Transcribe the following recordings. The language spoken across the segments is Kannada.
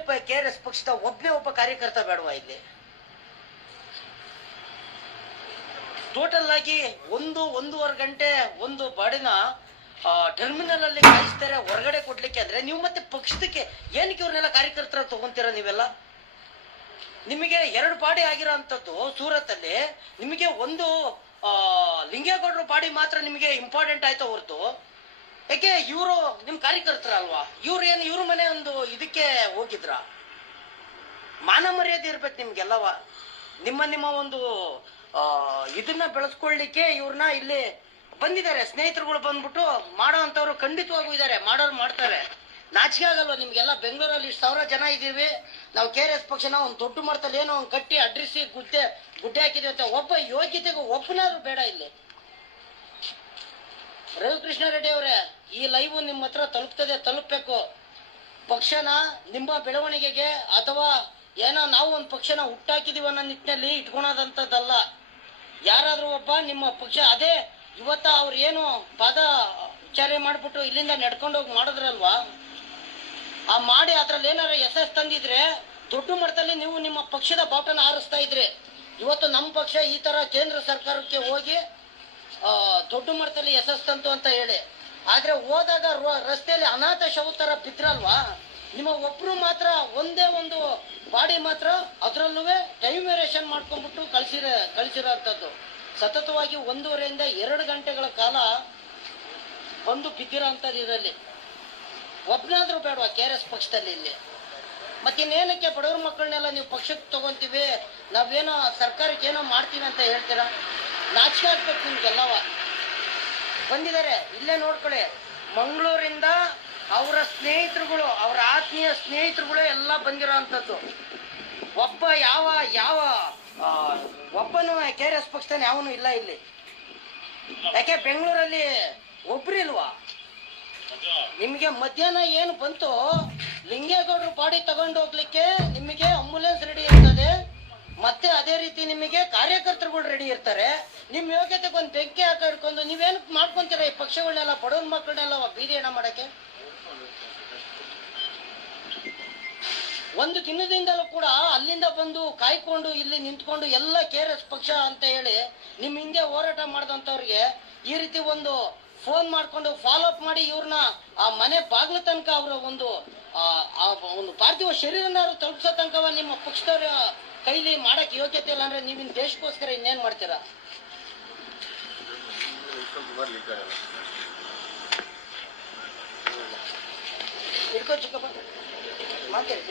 ಒಬ್ಬನೇ ಕೆ ಆರ್ ಎಸ್ ಪಕ್ಷದ ಒಬ್ಬನೇ ಒಬ್ಬ ಕಾರ್ಯಕರ್ತ ಬೇಡವಾ ಇಲ್ಲಿ? ಟೋಟಲ್ ಆಗಿ ಒಂದು, ಒಂದೂವರೆ ಗಂಟೆ ಒಂದು ಬಾಡಿನ ಟರ್ಮಿನಲ್ ಅಲ್ಲಿ ಕಾಯಿಸ್ತಾರೆ, ಹೊರಗಡೆ ಕೊಡ್ಲಿಕ್ಕೆ ಅಂದ್ರೆ ನೀವು ಮತ್ತೆ ಪಕ್ಷದಕ್ಕೆ ಏನಕ್ಕೆ ಇವ್ರನ್ನೆಲ್ಲ ಕಾರ್ಯಕರ್ತರ ತಗೊಂತೀರ ನೀವೆಲ್ಲ? ನಿಮಗೆ ಎರಡು ಪಾಡಿ ಆಗಿರೋ ಅಂಥದ್ದು ಸೂರತ್ ಅಲ್ಲಿ ನಿಮಗೆ ಒಂದು ಲಿಂಗೇಗೌಡರ ಬಾಡಿ ಮಾತ್ರ ನಿಮಗೆ ಇಂಪಾರ್ಟೆಂಟ್ ಆಯ್ತಾ ಹೊರತು. ಯಾಕೆ ಇವರು ನಿಮ್ ಕಾರ್ಯಕರ್ತರ ಅಲ್ವಾ ಇವ್ರು ಏನು ಇವ್ರ ಮನೆ ಒಂದು ಇದಕ್ಕೆ ಹೋಗಿದ್ರ? ಮಾನ ಮರ್ಯಾದೆ ಇರ್ಬೇಕು ನಿಮ್ಗೆಲ್ಲವ ನಿಮ್ಮ ನಿಮ್ಮ ಒಂದು ಇದನ್ನ ಬೆಳೆಸ್ಕೊಳ್ಳಿಕ್ಕೆ ಇವ್ರನ್ನ ಇಲ್ಲಿ ಬಂದಿದ್ದಾರೆ. ಸ್ನೇಹಿತರುಗಳು ಬಂದ್ಬಿಟ್ಟು ಮಾಡೋ ಅಂತವ್ರು ಖಂಡಿತವಾಗೂ ಇದ್ದಾರೆ. ಮಾಡೋರು ಮಾಡ್ತಾರೆ. ನಾಚಿಕೆ ಆಗಲ್ವಾ ನಿಮ್ಗೆಲ್ಲ? ಬೆಂಗಳೂರಲ್ಲಿ ಇಷ್ಟು ಸಾವಿರ ಜನ ಇದೀವಿ ನಾವು ಕೆ ಆರ್ ಎಸ್ ಪಕ್ಷನ ಒಂದು ದೊಡ್ಡ ಮಟ್ಟದಲ್ಲಿ ಏನೋ ಒಂದು ಕಟ್ಟಿ ಅಡ್ರಿಸಿ ಗುಡ್ಡೆ ಗುಡ್ಡೆ ಹಾಕಿದ್ವಿ ಅಂತ ಒಬ್ಬ ಯೋಗ್ಯತೆಗೂ ಒಬ್ಬನಾದ್ರು ಬೇಡ ಇಲ್ಲಿ. ರವಿಕೃಷ್ಣ ರೆಡ್ಡಿ ಅವರೇ, ಈ ಲೈವ್ ನಿಮ್ಮ ಹತ್ರ ತಲುಪ್ತದೆ, ತಲುಪಬೇಕು. ಪಕ್ಷನ, ನಿಮ್ಮ ಬೆಳವಣಿಗೆಗೆ ಅಥವಾ ಏನೋ ನಾವು ಒಂದು ಪಕ್ಷನ ಹುಟ್ಟಾಕಿದೀವಿ ಅನ್ನೋ ನಿಟ್ಟಿನಲ್ಲಿ ಇಟ್ಕೊಳೋದಂಥದ್ದಲ್ಲ. ಯಾರಾದರೂ ಒಬ್ಬ ನಿಮ್ಮ ಪಕ್ಷ, ಅದೇ ಇವತ್ತ ಅವ್ರು ಏನು ಪಾದ ಉಚ್ಚಾರಣೆ ಮಾಡಿಬಿಟ್ಟು ಇಲ್ಲಿಂದ ನಡ್ಕೊಂಡು ಹೋಗಿ ಮಾಡಿದ್ರಲ್ವಾ? ಆ ಮಾಡಿ ಅದ್ರಲ್ಲಿ ಏನಾರ ಎಸ್ ತಂದಿದ್ರೆ ದೊಡ್ಡ ಮಟ್ಟದಲ್ಲಿ ನೀವು ನಿಮ್ಮ ಪಕ್ಷದ ಬಾವುಟನ ಆರಿಸ್ತಾ ಇದ್ರಿ. ಇವತ್ತು ನಮ್ಮ ಪಕ್ಷ ಈ ತರ ಕೇಂದ್ರ ಸರ್ಕಾರಕ್ಕೆ ಹೋಗಿ ದೊಡ್ಡ ಮಟ್ಟದಲ್ಲಿ ಯಶಸ್ ತಂತು ಅಂತ ಹೇಳಿ. ಆದ್ರೆ ಹೋದಾಗ ರಸ್ತೆಯಲ್ಲಿ ಅನಾಥ ಶವ ತರ ಬಿದ್ರಲ್ವಾ? ನಿಮ್ಮ ಒಬ್ರು ಮಾತ್ರ ಒಂದೇ ಒಂದು ಬಾಡಿ ಮಾತ್ರ ಅದರಲ್ಲೂ ಟೈಮ್ ವೇರಿಯೇಷನ್ ಮಾಡ್ಕೊಂಡ್ಬಿಟ್ಟು ಕಳಿಸಿರ, ಕಳ್ಸಿರೋಂಥದ್ದು. ಸತತವಾಗಿ ಒಂದೂವರೆಯಿಂದ ಎರಡು ಗಂಟೆಗಳ ಕಾಲ ಬಂದು ಬಿದ್ದಿರೋ ಅಂಥದ್ದು ಇದರಲ್ಲಿ. ಒಬ್ನಾದ್ರೂ ಬೇಡವಾ ಕೆ ಆರ್ ಎಸ್ ಪಕ್ಷದಲ್ಲಿ ಇಲ್ಲಿ? ಮತ್ತಿನ್ನೇನಕ್ಕೆ ಬಡವ್ರ ಮಕ್ಕಳನ್ನೆಲ್ಲ ನೀವು ಪಕ್ಷಕ್ಕೆ ತಗೊಂತೀವಿ? ನಾವೇನೋ ಸರ್ಕಾರಕ್ಕೆ ಏನೋ ಮಾಡ್ತೀವಿ ಅಂತ ಹೇಳ್ತೀರಾ? ನಾಚಿಕೆ ಆಗ್ಬೇಕು ನಿಮ್ಗೆಲ್ಲವ. ಬಂದಿದ್ದಾರೆ, ಇಲ್ಲೇ ನೋಡ್ಕೊಳ್ಳಿ. ಮಂಗಳೂರಿಂದ ಅವರ ಸ್ನೇಹಿತರುಗಳು, ಅವರ ಆತ್ಮೀಯ ಸ್ನೇಹಿತರುಗಳು ಎಲ್ಲ ಬಂದಿರೋ ಅಂಥದ್ದು. ಒಬ್ಬ ಯಾವ ಯಾವ ಒಬ್ಬನು ಕೆ ಆರ್ ಎಸ್ ಪಕ್ಷನ ಯಾವನು ಇಲ್ಲ ಇಲ್ಲಿ. ಯಾಕೆ ಬೆಂಗಳೂರಲ್ಲಿ ಒಬ್ರು ಇಲ್ವಾ? ನಿಮಗೆ ಮಧ್ಯಾಹ್ನ ಏನು ಬಂತು, ಲಿಂಗೇಗೌಡರು ಬಾಡಿ ತಗೊಂಡು ಹೋಗ್ಲಿಕ್ಕೆ ನಿಮಗೆ ಆಂಬುಲೆನ್ಸ್ ರೆಡಿ ಇರ್ತದೆ. ಮತ್ತೆ ಅದೇ ರೀತಿ ನಿಮಗೆ ಕಾರ್ಯಕರ್ತರುಗಳು ರೆಡಿ ಇರ್ತಾರೆ. ನಿಮ್ ಯೋಗ್ಯತೆಗೆ ಒಂದು ಬೆಂಕಿ ಹಾಕ ಹಿಡ್ಕೊಂಡು ನೀವೇನು ಮಾಡ್ಕೊಂತೀರ ಈ ಪಕ್ಷಗಳನ್ನೆಲ್ಲ ಬಡವನ ಮಕ್ಕಳನ್ನೆಲ್ಲ ಬೀದಿ ಹಣ ಮಾಡಕ್ಕೆ? ಒಂದು ದಿನದಿಂದಲೂ ಕೂಡ ಅಲ್ಲಿಂದ ಬಂದು ಕಾಯ್ಕೊಂಡು, ಇಲ್ಲಿ ನಿಂತ್ಕೊಂಡು ಎಲ್ಲ ಕೆ ಆರ್ ಎಸ್ ಪಕ್ಷ ಅಂತ ಹೇಳಿ ನಿಮ್ಮ ಹಿಂದೆ ಹೋರಾಟ ಮಾಡಿದಂಥವ್ರಿಗೆ ಈ ರೀತಿ ಒಂದು ಫೋನ್ ಮಾಡ್ಕೊಂಡು ಫಾಲೋ ಅಪ್ ಮಾಡಿ ಇವ್ರನ್ನ ಆ ಮನೆ ಬಾಗ್ಲ ತನಕ ಅವರ ಒಂದು ಆ ಒಂದು ಪಾರ್ಥಿವ ಶರೀರನಾದ್ರು ತಲುಪಿಸೋ ತನಕ ನಿಮ್ಮ ಪಕ್ಷದವ್ರ ಕೈಲಿ ಮಾಡಕ್ಕೆ ಯೋಗ್ಯತೆ ಇಲ್ಲ ಅಂದ್ರೆ ನೀವಿನ್ ದೇಶಕ್ಕೋಸ್ಕರ ಇನ್ನೇನ್ ಮಾಡ್ತೀರಾ? ಹಿಡ್ಕೋ ಚಿಕ್ಕಪ್ಪ ಮಾತಾಡಿ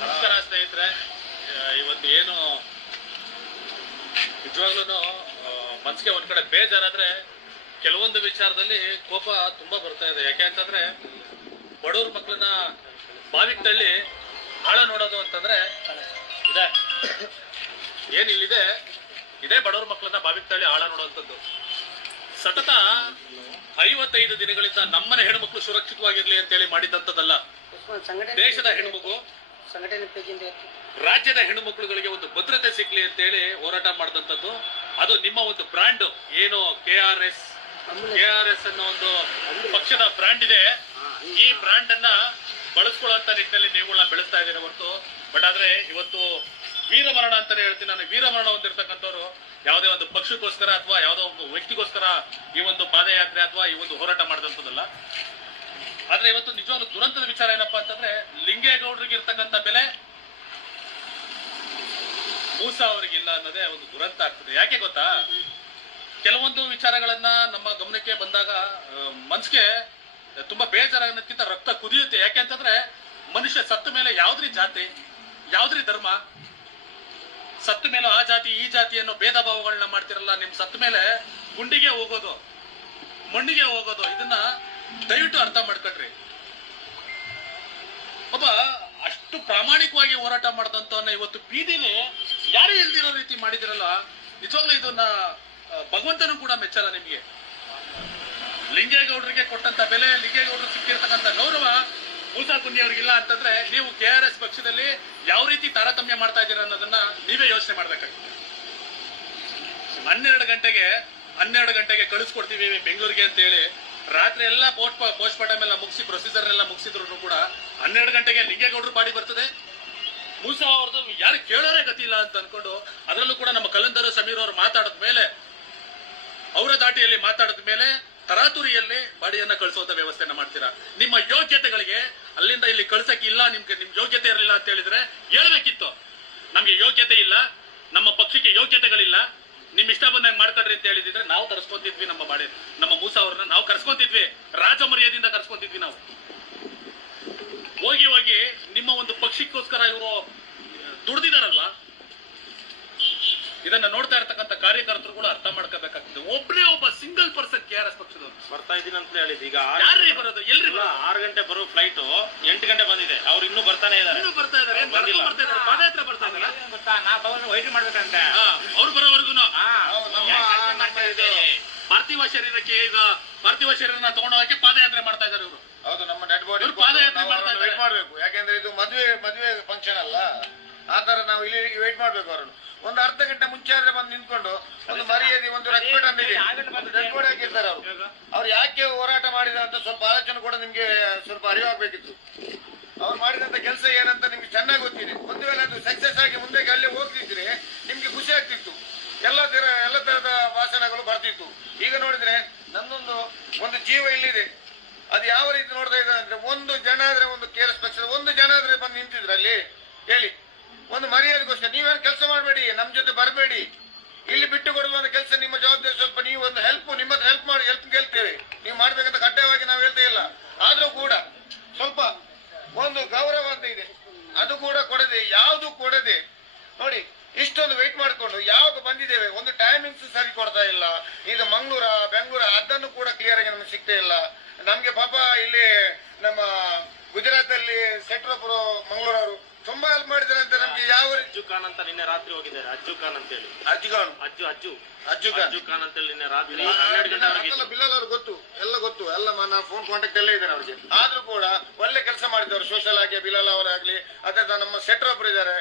ನಮಸ್ಕಾರ ಸ್ನೇಹಿತರೆ. ಇವತ್ತು ಏನು ನಿಜವಾಗ್ಲೂ ಮನ್ಸಿಗೆ ಒಂದ್ ಕಡೆ ಬೇಜಾರಾದ್ರೆ ಕೆಲವೊಂದು ವಿಚಾರದಲ್ಲಿ ಕೋಪ ತುಂಬಾ ಬರ್ತಾ ಇದೆ. ಯಾಕೆ ಅಂತಂದ್ರೆ ಬಡವ್ರ ಮಕ್ಕಳನ್ನ ಬಾವಿಗೆ ತಳ್ಳಿ ಹಾಳ ನೋಡೋದು ಅಂತಂದ್ರೆ ಇದೆ. ಏನ್ ಇಲ್ಲಿದೆ ಇದೇ ಬಡವರ ಮಕ್ಕಳನ್ನ ಬಾವಿಗೆ ತಳ್ಳಿ ಆಳ ನೋಡುವಂಥದ್ದು. ಸತತ ಐವತ್ತೈದು ದಿನಗಳಿಂದ ನಮ್ಮನೆ ಹೆಣ್ಮಕ್ಳು ಸುರಕ್ಷಿತವಾಗಿರ್ಲಿ ಅಂತೇಳಿ ಮಾಡಿದಂಥದ್ದಲ್ಲ. ದೇಶದ ಹೆಣ್ಮಗು ರಾಜ್ಯದ ಹೆಣ್ಣು ಮಕ್ಕಳುಗಳಿಗೆ ಒಂದು ಭದ್ರತೆ ಸಿಗ್ಲಿ ಅಂತೇಳಿ ಹೋರಾಟ ಮಾಡಿದಂಥದ್ದು. ಅದು ನಿಮ್ಮ ಒಂದು ಬ್ರ್ಯಾಂಡ್. ಏನು K R S K R S ಅನ್ನೋ ಒಂದು ಪಕ್ಷದ ಬ್ರ್ಯಾಂಡ್ ಇದೆ. ಈ ಬ್ರ್ಯಾಂಡ್ ಅನ್ನ ಬಳಸ್ಕೊಳ್ಳುವಂತ ನಿಟ್ಟಿನಲ್ಲಿ ನೀವುಗಳನ್ನ ಬೆಳೆಸ್ತಾ ಇದ್ದೀರಾ ಹೊರತು. ಬಟ್ ಆದ್ರೆ ಇವತ್ತು ವೀರಮರಣ ಅಂತಾನೆ ಹೇಳ್ತೀನಿ. ನಾನು ವೀರಮರಣ ಹೊಂದಿರತಕ್ಕಂಥವ್ರು ಯಾವುದೇ ಒಂದು ಪಕ್ಷಕ್ಕೋಸ್ಕರ ಅಥವಾ ಯಾವುದೋ ಒಂದು ವ್ಯಕ್ತಿಗೋಸ್ಕರ ಈ ಒಂದು ಪಾದಯಾತ್ರೆ ಅಥವಾ ಈ ಒಂದು ಹೋರಾಟ ಮಾಡಿದಂಥದ್ದಲ್ಲ. ಆದ್ರೆ ಇವತ್ತು ನಿಜವಾಗ್ಲೂ ದುರಂತದ ವಿಚಾರ ಏನಪ್ಪಾ ಅಂತಂದ್ರೆ ಲಿಂಗೇಗೌಡರಿಗೆ ಇರ್ತಕ್ಕಂಥ ಬೆಲೆ ಮೂಸ ಅವರಿಗಿಲ್ಲ ಅನ್ನೋದೇ ಒಂದು ದುರಂತ ಆಗ್ತದೆ. ಯಾಕೆ ಗೊತ್ತಾ? ಕೆಲವೊಂದು ವಿಚಾರಗಳನ್ನ ನಮ್ಮ ಗಮನಕ್ಕೆ ಬಂದಾಗ ಮನ್ಸ್ಗೆ ತುಂಬಾ ಬೇಜಾರಾಗೋದಕ್ಕಿಂತ ರಕ್ತ ಕುದಿಯುತ್ತೆ. ಯಾಕೆ ಅಂತಂದ್ರೆ ಮನುಷ್ಯ ಸತ್ತ ಮೇಲೆ ಯಾವ್ದ್ರಿ ಜಾತಿ, ಯಾವ್ದ್ರಿ ಧರ್ಮ ಸತ್ತ ಮೇಲೆ ಆ ಜಾತಿ, ಈ ಜಾತಿ ಅನ್ನೋ ಭೇದ ಭಾವಗಳನ್ನ ಮಾಡ್ತಿರಲ್ಲ, ನಿಮ್ ಸತ್ತ ಮೇಲೆ ಗುಂಡಿಗೆ ಹೋಗೋದು, ಮಣ್ಣಿಗೆ ಹೋಗೋದು, ಇದನ್ನ ದಯವಿಟ್ಟು ಅರ್ಥ ಮಾಡ್ಕೊಳ್ರಿ. ಒಬ್ಬ ಅಷ್ಟು ಪ್ರಾಮಾಣಿಕವಾಗಿ ಹೋರಾಟ ಮಾಡಿದಂತವನ್ನ ಇವತ್ತು ಬೀದಿಲಿ ಯಾರು ಇಲ್ದಿರೋ ರೀತಿ ಮಾಡಿದಿರಲ್ಲ, ನಿಜವಾಗ್ಲೂ ಇದನ್ನ ಭಗವಂತನೂ ಕೂಡ ಮೆಚ್ಚಲ್ಲ ನಿಮ್ಗೆ. ಲಿಂಗೇಗೌಡರಿಗೆ ಕೊಟ್ಟಂತ ಬೆಲೆ, ಲಿಂಗೇಗೌಡರು ಸಿಕ್ಕಿರ್ತಕ್ಕಂಥ ಗೌರವ ಮೂಸಾ ಕುಂದಿ ಅವ್ರಿಗಿಲ್ಲ ಅಂತಂದ್ರೆ ನೀವು ಕೆ ಆರ್ ಎಸ್ ಪಕ್ಷದಲ್ಲಿ ಯಾವ ರೀತಿ ತಾರತಮ್ಯ ಮಾಡ್ತಾ ಇದ್ದೀರಾ ಅನ್ನೋದನ್ನ ನೀವೇ ಯೋಚನೆ ಮಾಡ್ಬೇಕಾಗುತ್ತೆ. ಹನ್ನೆರಡು ಗಂಟೆಗೆ ಹನ್ನೆರಡು ಗಂಟೆಗೆ ಕಳಿಸ್ಕೊಡ್ತೀವಿ ಬೆಂಗಳೂರಿಗೆ ಅಂತ ಹೇಳಿ ರಾತ್ರಿ ಎಲ್ಲ ಪೋಸ್ಟ್ ಪೋಸ್ಟ್ ಮಾರ್ಟಮ್ ಎಲ್ಲ ಮುಗಿಸಿ ಪ್ರೊಸೀಜರ್ ಎಲ್ಲ ಮುಗಿಸಿದ್ರು ಕೂಡ ಹನ್ನೆರಡು ಗಂಟೆಗೆ ಲಿಂಗೇಗೌಡರು ಪಾಡಿ ಬರ್ತದೆ? ಮೂಸಾ ಅವ್ರದ್ದು ಯಾರು ಕೇಳೋರೇ ಗತಿ ಇಲ್ಲ ಅಂತ ಅನ್ಕೊಂಡು ಅದರಲ್ಲೂ ಕೂಡ ನಮ್ಮ ಕಲಂದರ ಸಮೀರ್ ಅವರು ಮಾತಾಡಿದ ಮೇಲೆ ಅವರ ದಾಟಿಯಲ್ಲಿ ಮಾತಾಡಿದ ಮೇಲೆ ತರಾತುರಿಯಲ್ಲಿ ಬಾಡಿಯನ್ನ ಕಳಿಸುವಂತ ವ್ಯವಸ್ಥೆನ ಮಾಡ್ತೀರಾ? ನಿಮ್ಮ ಯೋಗ್ಯತೆಗಳಿಗೆ ಅಲ್ಲಿಂದ ಇಲ್ಲಿ ಕಳ್ಸಕ್ ಇಲ್ಲ, ನಿಮ್ಗೆ ನಿಮ್ ಯೋಗ್ಯತೆ ಇರಲಿಲ್ಲ ಅಂತ ಹೇಳಿದ್ರೆ ಹೇಳ್ಬೇಕಿತ್ತು. ನಮ್ಗೆ ಯೋಗ್ಯತೆ ಇಲ್ಲ, ನಮ್ಮ ಪಕ್ಷಕ್ಕೆ ಯೋಗ್ಯತೆಗಳಿಲ್ಲ. ನಿಮ್ ಇಷ್ಟ ಬಂದಂಗೆ ಮಾಡ್ಕೊಡ್ರಿ ಅಂತ ಹೇಳಿದ್ರೆ ನಾವು ಕರ್ಸ್ಕೊಂತಿದ್ವಿ ನಮ್ಮ ಬಾಡಿ, ನಮ್ಮ ಮೂಸ ಅವ್ರನ್ನ ನಾವು ಕರ್ಸ್ಕೊಂತಿದ್ವಿ. ರಾಜ ಮರ್ಯಾದಿಂದ ಕರ್ಸ್ಕೊಂತಿದ್ವಿ ನಾವು. ಹೋಗಿ ಹೋಗಿ ನಿಮ್ಮ ಒಂದು ಪಕ್ಷಕ್ಕೋಸ್ಕರ ಇವರು ದುಡ್ದಿದಾರಲ್ವಾ? ಇದನ್ನ ನೋಡ್ತಾ ಇರ್ತಕ್ಕಂತ ಕಾರ್ಯಕರ್ತರು ಕೂಡ ಅರ್ಥ ಮಾಡ್ಕೋಬೇಕಾಗ್ತದೆ. ಒಬ್ಬನೇ ಒಬ್ಬ single person K R S ಪಕ್ಷದವರು. ಬರ್ತಾ ಇದ್ದೀನಿ ಅಂತ ಹೇಳಿದ್ ಈಗ ಯಾರ್ರಿ ಬರೋದು? ಎಲ್ರಿ ಆರು ಗಂಟೆ ಬರೋ ಫ್ಲೈಟ್ ಎಂಟು ಗಂಟೆ ಬಂದಿದೆ. ಅವ್ರು ಇನ್ನೂ ಬರ್ತಾನೆ ಇದ್ದಾರೆ. ಇನ್ನೂ ಬರ್ತಾ ಇದಾರೆ ಏನ್ ಬಂದಿಲ್ಲ. ಬರ್ತಾ ಬರ್ತಾ ಇದಾರೆ ಪಾದಯಾತ್ರೆ ಬರ್ತಾ ಇದಾರೆ ಗೊತ್ತಾ? ನಾ ಬರೋದು ವೈಟ್ ಮಾಡ್ಬೇಕಂತೆ. ಅವ್ರು ಬರೋವರೆಗೂ ಇದ್ದೀರಿ? ಪಾರ್ಥಿವ ಶರೀರಕ್ಕೆ ಈಗ ಪಾರ್ಥಿವ ಶರೀರನ ತಗೊಂಡೋಗಕ್ಕೆ ಪಾದಯಾತ್ರೆ ಮಾಡ್ತಾ ಇದಾರೆ ಇವರು. ಹೌದು ನಮ್ಮ ಡೆಡ್ ಬಾಡಿ ಇವ್ರು ಪಾದಯಾತ್ರೆ ಮಾಡ್ತಾ ಇದ್ದಾರೆ. ಮಾಡ್ಬೇಕು. ಯಾಕೆಂದ್ರೆ ಇದು ಮದುವೆ ಮದುವೆ ಫಂಕ್ಷನ್ ಅಲ್ಲ. ಆ ತರ ನಾವು ಇಲ್ಲಿ ವೇಟ್ ಮಾಡ್ಬೇಕು ಅವರನ್ನು. ಒಂದು ಅರ್ಧ ಗಂಟೆ ಮುಂಚೆ ಆದ್ರೆ ಬಂದು ನಿಂತ್ಕೊಂಡು ಒಂದು ಮರ್ಯಾದೆ ಒಂದು ರೆಸ್ಪೆಕ್ಟ್ ಡೆಡ್ ಬಾಡಿ ಹಾಕಿರ್ತಾರೆ ಅವರು. ಅವ್ರು ಯಾಕೆ ಹೋರಾಟ ಮಾಡಿದ ಅಂತ ಸ್ವಲ್ಪ ಆಲೋಚನೆ ಕೂಡ ನಿಮ್ಗೆ ಸ್ವಲ್ಪ ಅರಿವಾಗಬೇಕಿತ್ತು. ಅವ್ರು ಮಾಡಿದಂತ ಕೆಲಸ ಏನಂತ ನಿಮ್ಗೆ ಚೆನ್ನಾಗಿ ಗೊತ್ತಿದೆ. ಒಂದು ವೇಳೆ ಅದು ಸಕ್ಸಸ್ ಆಗಿ ಮುಂದೆ ಅಲ್ಲೇ ಹೋಗ್ತಿದ್ರೆ ನಿಮ್ಗೆ ಖುಷಿ ಆಗ್ತಿತ್ತು. ಎಲ್ಲ ತರ ಎಲ್ಲ ತರದ ವಾಸನಗಳು ಬರ್ತಿತ್ತು. ಈಗ ನೋಡಿದ್ರೆ ನನ್ನೊಂದು ಒಂದು ಜೀವ ಇಲ್ಲಿದೆ. ಅದು ಯಾವ ರೀತಿ ನೋಡ್ತಾ ಇದ್ದಾರೆ ಅಂದ್ರೆ ಒಂದು ಜನ ಆದ್ರೆ ಒಂದು ಕೇರ್ ಎಸ್ ಪಕ್ಷದ ಒಂದು ಜನ ಆದ್ರೆ ಬಂದು ನಿಂತಿದ್ರು ಅಲ್ಲಿ ಹೇಳಿ. ಒಂದು ಮರ್ಯಾದೆಗೋಸ್ಕರ, ನೀವೇನು ಕೆಲಸ ಮಾಡಬೇಡಿ ನಮ್ಮ ಜೊತೆ ಬರಬೇಡಿ. ಇಲ್ಲಿ ಬಿಟ್ಟು ಕೊಡುವಂತ ಕೆಲಸ ನಿಮ್ಮ ಜವಾಬ್ದಾರಿ, ಸ್ವಲ್ಪ ನೀವು ಒಂದು ಹೆಲ್ಪ್ ನಿಮ್ಮ ಹತ್ರ ಹೆಲ್ಪ್ ಮಾಡಿ ಹೆಲ್ಪ್ ಕೇಳ್ತೇವೆ ನೀವು ಮಾಡ್ಬೇಕಂತ ಕಡ್ಡಾಯವಾಗಿ ನಾವು ಹೇಳ್ತಾ ಇಲ್ಲ. ಆದ್ರೂ ಕೂಡ ಸ್ವಲ್ಪ ಒಂದು ಗೌರವ ಅಂತ ಇದೆ. ಅದು ಕೂಡ ಕೊಡದೆ, ಯಾವುದು ಕೊಡದೆ, ನೋಡಿ, ಇಷ್ಟೊಂದು ವೆಯ್ಟ್ ಮಾಡಿಕೊಂಡು ಯಾವಾಗ ಬಂದಿದ್ದೇವೆ, ಒಂದು ಟೈಮಿಂಗ್ಸ್ ಸರಿ ಕೊಡ್ತಾ ಇಲ್ಲ. ಇದು ಮಂಗಳೂರ, ಬೆಂಗಳೂರ, ಅದನ್ನು ಕೂಡ ಕ್ಲಿಯರ್ ಆಗಿ ನಮ್ಗೆ ಸಿಗ್ತಾ ಇಲ್ಲ. ನಮ್ಗೆ ಪಾಪ ಇಲ್ಲಿ ನಮ್ಮ ಗುಜರಾತ್ ಅಲ್ಲಿ ಸೆಟ್ರಪುರ ಮಂಗಳೂರವರು ತುಂಬಾ ಹೆಲ್ಪ್ ಮಾಡಿದ್ದಾರೆ ಅಂತ ನಮ್ಗೆ ಯಾವ ಅಜ್ಜು ಖಾನ್ ಅಂತ ನಿನ್ನೆ ರಾತ್ರಿ ಹೋಗಿದ್ದಾರೆ. ಅಜ್ಜು ಖಾನ್ ಅಂತ ಹೇಳಿ ಅರ್ಜಿಗಾನು ಅಜ್ಜು ಅಜ್ಜು. ಅಜ್ಜು. ಅಜ್ಜು ಖಾನ್ ಅಂತ ಹೇಳಿ ನಿನ್ನೆ ರಾತ್ರಿ ಹನ್ನೆರಡು ಗಂಟೆ ಬಿಲ್ಲಲ್ ಅವ್ರಿಗೆ ಗೊತ್ತು. ಎಲ್ಲ ಗೊತ್ತು. ಎಲ್ಲ ನಾನು ಫೋನ್ ಕಾಂಟ್ಯಾಕ್ಟ್ ಎಲ್ಲ ಇದ್ದಾರೆ ಅವ್ರಿಗೆ. ಆದ್ರೂ ಕೂಡ ಒಳ್ಳೆ ಕೆಲಸ ಮಾಡಿದವರು ಸೋಷಿಯಲ್ ಆಗಿ ಬಿಲಾಲ್ ಅವರಾಗ್ಲಿ ಅದೇ ನಮ್ಮ ಸೆಟ್ರ್ ಒಬ್ರು ಇದ್ದಾರೆ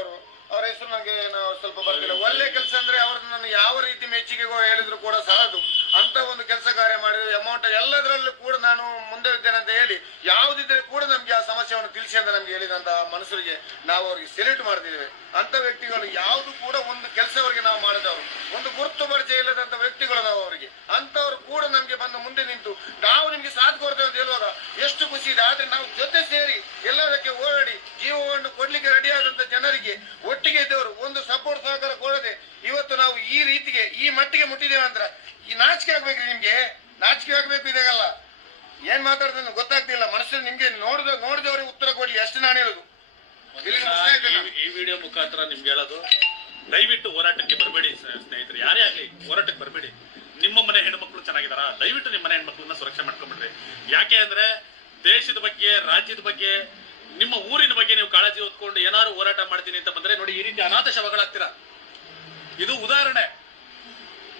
ಅವರು. ಅವ್ರ ಹೆಸರು ನನಗೆ ನಾವು ಸ್ವಲ್ಪ ಬರ್ತಿಲ್ಲ. ಒಳ್ಳೆ ಕೆಲಸ ಅಂದ್ರೆ ಅವ್ರನ್ನ ನಾನು ಯಾವ ರೀತಿ ಮೆಚ್ಚುಗೆಗೋ ಹೇಳಿದ್ರು ಕೂಡ ಸಾಲದು ಅಂತ ಒಂದು ಕೆಲಸ ಕಾರ್ಯ ಮಾಡಿದ್ರೆ ಅಮೌಂಟ್ ಎಲ್ಲದರಲ್ಲೂ ಕೂಡ ನಾನು ಮುಂದೆ ಇದ್ದೇನೆ ಅಂತ ಹೇಳಿ, ಯಾವುದಿದ್ರೆ ಕೂಡ ನಮ್ಗೆ ಆ ಸಮಸ್ಯೆಯನ್ನು ತಿಳಿಸಿ ಅಂತ ನಮ್ಗೆ ಹೇಳಿದಂತ ಮನುಷ್ಯರಿಗೆ ನಾವು ಅವ್ರಿಗೆ ಸೆಲ್ಯೂಟ್ ಮಾಡ್ತಿದ್ದೇವೆ. ಅಂತ ವ್ಯಕ್ತಿಗಳು ಯಾವುದು ಕೂಡ ಒಂದು ಕೆಲಸ ಅವರಿಗೆ ನಾವು ಮಾಡಿದವರು, ಒಂದು ಗುರುತು ಪರಿಚಯ ಇಲ್ಲದಂತ ವ್ಯಕ್ತಿಗಳು ನಾವು ಅವರಿಗೆ. ಅಂತವ್ರು ಕೂಡ ನಮ್ಗೆ ಬಂದು ಮುಂದೆ ನಿಂತು, ನಾವು ನಿಮ್ಗೆ ಸಾಥ್ ಕೊಡ್ತೇವೆ ಅಂತ ಹೇಳುವಾಗ ಎಷ್ಟು ಖುಷಿ ಇದೆ. ಆದ್ರೆ ನಾವು ಜೊತೆ ಸೇರಿ ಎಲ್ಲದಕ್ಕೆ ಓಡಾಡಿ ಜೀವವನ್ನು ಕೊಡ್ಲಿಕ್ಕೆ ರೆಡಿ ಜನರಿಗೆ ಒಟ್ಟಿಗೆ ಇದ್ದವರು, ಒಂದು ಸಪೋರ್ಟ್ ಸಹಕಾರ ಕೊಡದೆ ಇವತ್ತು ನಾವು ಈ ರೀತಿಗೆ, ಈ ಮಟ್ಟಿಗೆ ಮುಟ್ಟಿದ್ದೇವೆ ಅಂದ್ರೆ ಈ ನಾಚಿಕೆ ಆಗ್ಬೇಕ್ರಿ ನಿಮ್ಗೆ. ನಾಚಿಕೆ ಆಗ್ಬೇಕು ಇದಾಗಲ್ಲ. ಏನ್ ಮಾತಾಡ್ತಾನೆ ಗೊತ್ತಾಗ್ತಿಲ್ಲ. ಮನುಷ್ಯ ನಿಮ್ಗೆ ನೋಡಿದ ನೋಡಿದವ್ರಿಗೆ ಉತ್ತರ ಕೊಡ್ಲಿ ಅಷ್ಟು ನಾನು ಹೇಳುದು. ಈ ವಿಡಿಯೋ ಮುಖಾಂತರ ನಿಮ್ಗೆ ಹೇಳೋದು ದಯವಿಟ್ಟು ಹೋರಾಟಕ್ಕೆ ಬರಬೇಡಿ ಸ್ನೇಹಿತರೆ. ಯಾರೇ ಆಗ್ಲಿ ಹೋರಾಟಕ್ಕೆ ಬರಬೇಡಿ. ನಿಮ್ಮ ಮನೆ ಹೆಣ್ಮಕ್ಳು ಚೆನ್ನಾಗಿದಾರ ದಯವಿಟ್ಟು ನಿಮ್ಮ ಮನೆ ಹೆಣ್ಮಕ್ಳನ್ನ ಸುರಕ್ಷೆ ಮಾಡ್ಕೊಂಡ್ಬಿಡ್ರಿ ಯಾಕೆ ಅಂದ್ರೆ ದೇಶದ ಬಗ್ಗೆ ರಾಜ್ಯದ ಬಗ್ಗೆ ನಿಮ್ಮ ಊರಿನ ಬಗ್ಗೆ ನೀವು ಕಾಳಜಿ ಹೊತ್ಕೊಂಡು ಏನಾದ್ರು ಹೋರಾಟ ಮಾಡ್ತೀನಿ ಅಂತ ಬಂದ್ರೆ ನೋಡಿ ಈ ರೀತಿ ಅನಾಥ ಶವಗಳಾಗ್ತೀರಾ ಇದು ಉದಾಹರಣೆ.